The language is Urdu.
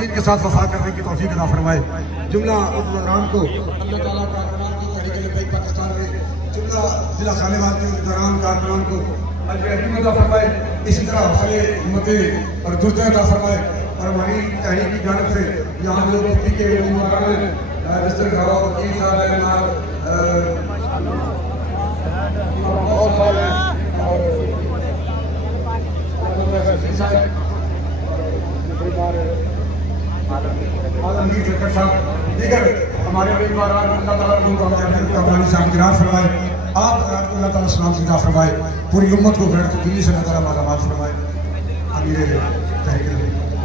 کے ساتھ وفا کرنے کی توفیق عطا فرمائے۔ جملہ عہدیداران کو اللہ تعالیٰ کارکنان کی تحریک لبیک پاکستان میں جملہ ضلع خانے وال کے عہدیداران کارکنان کو اجر عظیم عطا فرمائے۔ اسی طرح حوصلے ہمتیں اور جرتیں عطا فرمائے اور ہماری تحریک کی جانب سے یہاں جو تحریک کے عہدیداران جس طرح وکیل صاحب ہیں عالمگیر سرکر صاحب دیگر ہمارے امیدواران اللہ تعالیٰ کو کامرانی صاحب قرار فرمائے۔ آپ حضرات کو اللہ تعالیٰ سلام سیدھا فرمائے، پوری امت کو غیرت دینی سے اللہ تعالیٰ مالامال فرمائے۔ امیر تحریک